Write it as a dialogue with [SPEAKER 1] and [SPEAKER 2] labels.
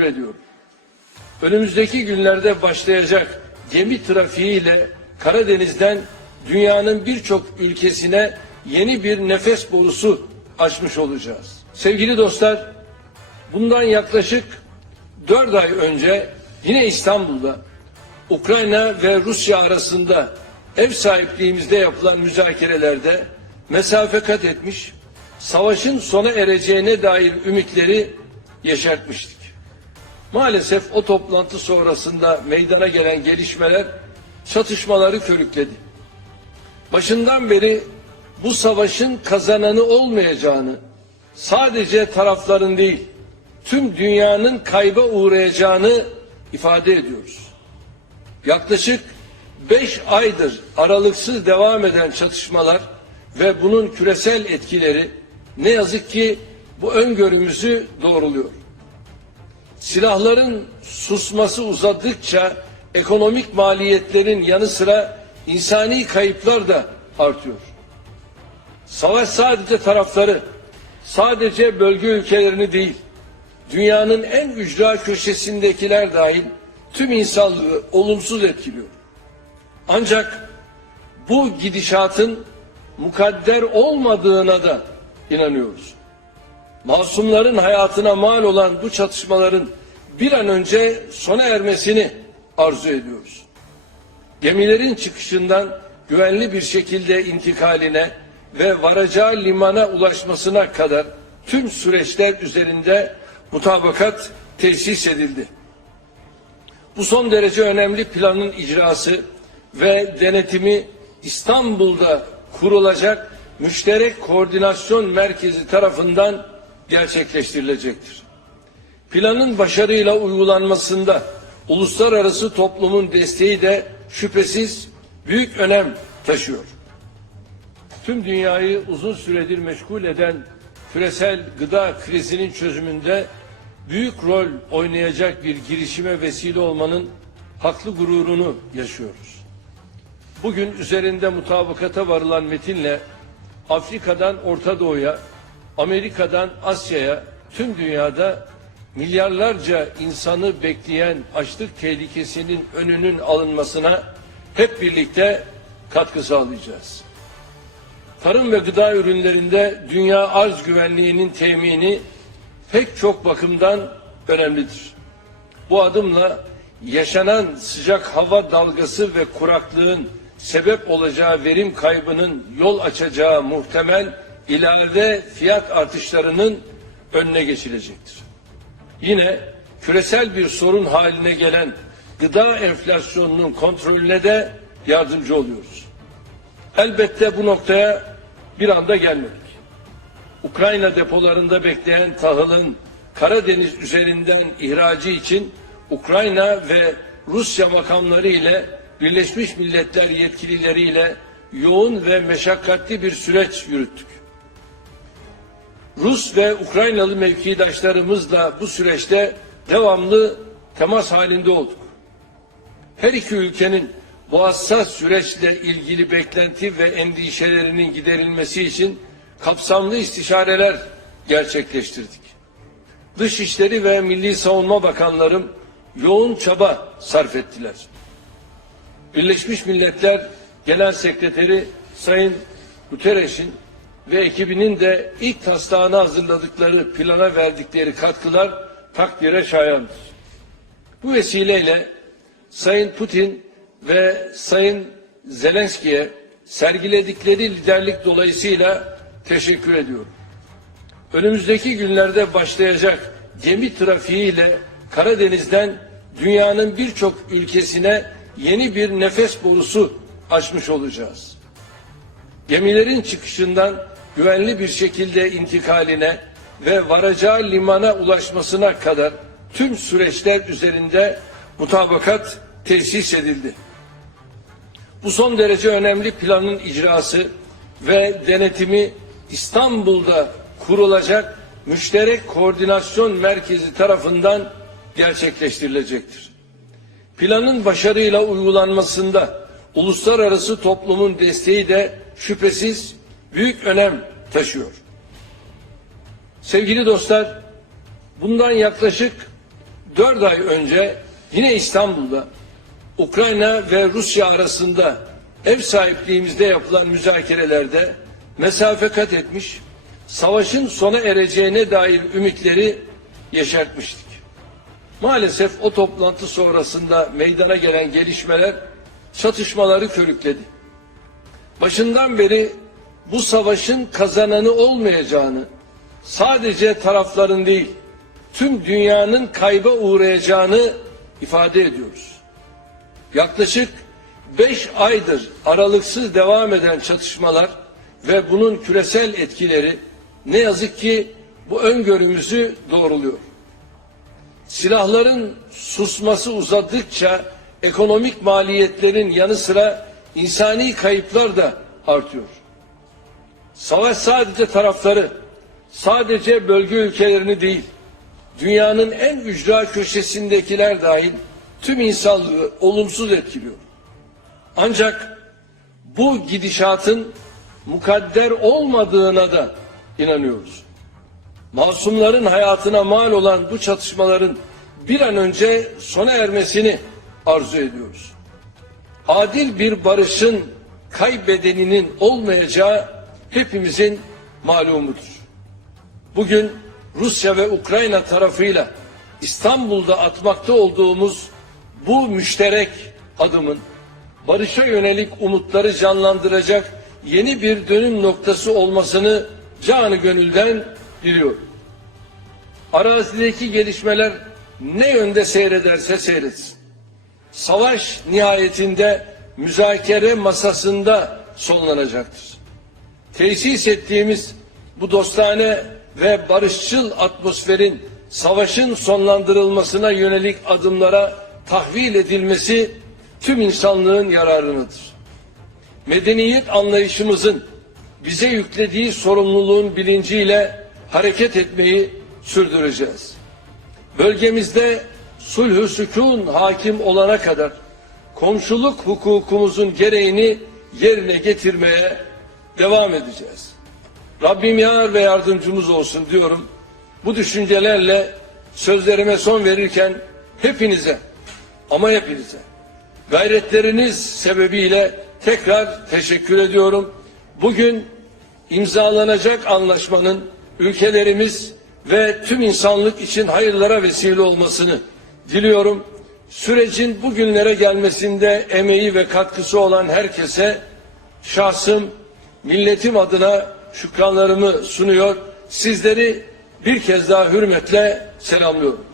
[SPEAKER 1] ediyorum. Önümüzdeki günlerde başlayacak gemi trafiğiyle Karadeniz'den dünyanın birçok ülkesine yeni bir nefes borusu açmış olacağız. Sevgili dostlar, bundan yaklaşık dört ay önce yine İstanbul'da Ukrayna ve Rusya arasında ev sahipliğimizde yapılan müzakerelerde mesafe kat etmiş, savaşın sona ereceğine dair ümitleri yeşertmiştik. Maalesef o toplantı sonrasında meydana gelen gelişmeler çatışmaları körükledi. Başından beri bu savaşın kazananı olmayacağını sadece tarafların değil tüm dünyanın kayba uğrayacağını ifade ediyoruz. Yaklaşık beş aydır aralıksız devam eden çatışmalar ve bunun küresel etkileri ne yazık ki bu öngörümüzü doğruluyor. Silahların susması uzadıkça ekonomik maliyetlerin yanı sıra insani kayıplar da artıyor. Savaş sadece tarafları, sadece bölge ülkelerini değil, dünyanın en ücra köşesindekiler dahil tüm insanlığı olumsuz etkiliyor. Ancak bu gidişatın mukadder olmadığına da inanıyoruz. Masumların hayatına mal olan bu çatışmaların bir an önce sona ermesini arzu ediyoruz. Gemilerin çıkışından güvenli bir şekilde intikaline ve varacağı limana ulaşmasına kadar tüm süreçler üzerinde mutabakat tesis edildi. Bu son derece önemli planın icrası ve denetimi İstanbul'da kurulacak müşterek koordinasyon merkezi tarafından gerçekleştirilecektir. Planın başarıyla uygulanmasında uluslararası toplumun desteği de şüphesiz büyük önem taşıyor. Tüm dünyayı uzun süredir meşgul eden küresel gıda krizinin çözümünde büyük rol oynayacak bir girişime vesile olmanın haklı gururunu yaşıyoruz. Bugün üzerinde mutabakata varılan metinle Afrika'dan Orta Doğu'ya, Amerika'dan Asya'ya, tüm dünyada milyarlarca insanı bekleyen açlık tehlikesinin önünün alınmasına hep birlikte katkı sağlayacağız. Tarım ve gıda ürünlerinde dünya arz güvenliğinin temini pek çok bakımdan önemlidir. Bu adımla yaşanan sıcak hava dalgası ve kuraklığın sebep olacağı verim kaybının yol açacağı muhtemel ilave fiyat artışlarının önüne geçilecektir. Yine küresel bir sorun haline gelen gıda enflasyonunun kontrolüne de yardımcı oluyoruz. Elbette bu noktaya bir anda gelmedik. Ukrayna depolarında bekleyen tahılın Karadeniz üzerinden ihracı için Ukrayna ve Rusya makamları ile Birleşmiş Milletler yetkilileriyle yoğun ve meşakkatli bir süreç yürüttük. Rus ve Ukraynalı mevkidaşlarımızla bu süreçte devamlı temas halinde olduk. Her iki ülkenin bu hassas süreçle ilgili beklenti ve endişelerinin giderilmesi için kapsamlı istişareler gerçekleştirdik. Dışişleri ve Milli Savunma Bakanlarım yoğun çaba sarf ettiler. Birleşmiş Milletler Genel Sekreteri Sayın Guterres'in ve ekibinin de ilk taslağını hazırladıkları plana verdikleri katkılar takdire şayandır. Bu vesileyle Sayın Putin ve Sayın Zelenski'ye sergiledikleri liderlik dolayısıyla teşekkür ediyorum. Önümüzdeki günlerde başlayacak gemi trafiğiyle Karadeniz'den dünyanın birçok ülkesine yeni bir nefes borusu açmış olacağız. Gemilerin çıkışından güvenli bir şekilde intikaline ve varacağı limana ulaşmasına kadar tüm süreçler üzerinde mutabakat tesis edildi. Bu son derece önemli planın icrası ve denetimi İstanbul'da kurulacak müşterek koordinasyon merkezi tarafından gerçekleştirilecektir. Planın başarıyla uygulanmasında uluslararası toplumun desteği de şüphesiz büyük önem taşıyor. Sevgili dostlar, bundan yaklaşık 4 ay önce yine İstanbul'da Ukrayna ve Rusya arasında ev sahipliğimizde yapılan müzakerelerde mesafe kat etmiş, savaşın sona ereceğine dair ümitleri yeşertmiştik. Maalesef o toplantı sonrasında meydana gelen gelişmeler çatışmaları körükledi. Başından beri bu savaşın kazananı olmayacağını, sadece tarafların değil, tüm dünyanın kayba uğrayacağını ifade ediyoruz. Yaklaşık beş aydır aralıksız devam eden çatışmalar ve bunun küresel etkileri ne yazık ki bu öngörümüzü doğruluyor. Silahların susması uzadıkça ekonomik maliyetlerin yanı sıra insani kayıplar da artıyor. Savaş sadece tarafları, sadece bölge ülkelerini değil, dünyanın en ücra köşesindekiler dahil tüm insanlığı olumsuz etkiliyor. Ancak bu gidişatın mukadder olmadığına da inanıyoruz. Masumların hayatına mal olan bu çatışmaların bir an önce sona ermesini arzu ediyoruz. Adil bir barışın kaybedeninin olmayacağı hepimizin malumudur. Bugün Rusya ve Ukrayna tarafıyla İstanbul'da atmakta olduğumuz bu müşterek adımın barışa yönelik umutları canlandıracak yeni bir dönüm noktası olmasını canı gönülden diliyorum. Arazideki gelişmeler ne yönde seyrederse seyretsin. Savaş nihayetinde müzakere masasında sonlanacaktır. Tesis ettiğimiz bu dostane ve barışçıl atmosferin savaşın sonlandırılmasına yönelik adımlara tahvil edilmesi tüm insanlığın yararınadır. Medeniyet anlayışımızın bize yüklediği sorumluluğun bilinciyle hareket etmeyi sürdüreceğiz. Bölgemizde sulhü sükun hakim olana kadar komşuluk hukukumuzun gereğini yerine getirmeye devam edeceğiz. Rabbim yar ve yardımcımız olsun diyorum. Bu düşüncelerle sözlerime son verirken hepinize ama hepinize gayretleriniz sebebiyle tekrar teşekkür ediyorum. Bugün imzalanacak anlaşmanın ülkelerimiz ve tüm insanlık için hayırlara vesile olmasını diliyorum. Sürecin bugünlere gelmesinde emeği ve katkısı olan herkese şahsım, milletim adına şükranlarımı sunuyor. Sizleri bir kez daha hürmetle selamlıyorum.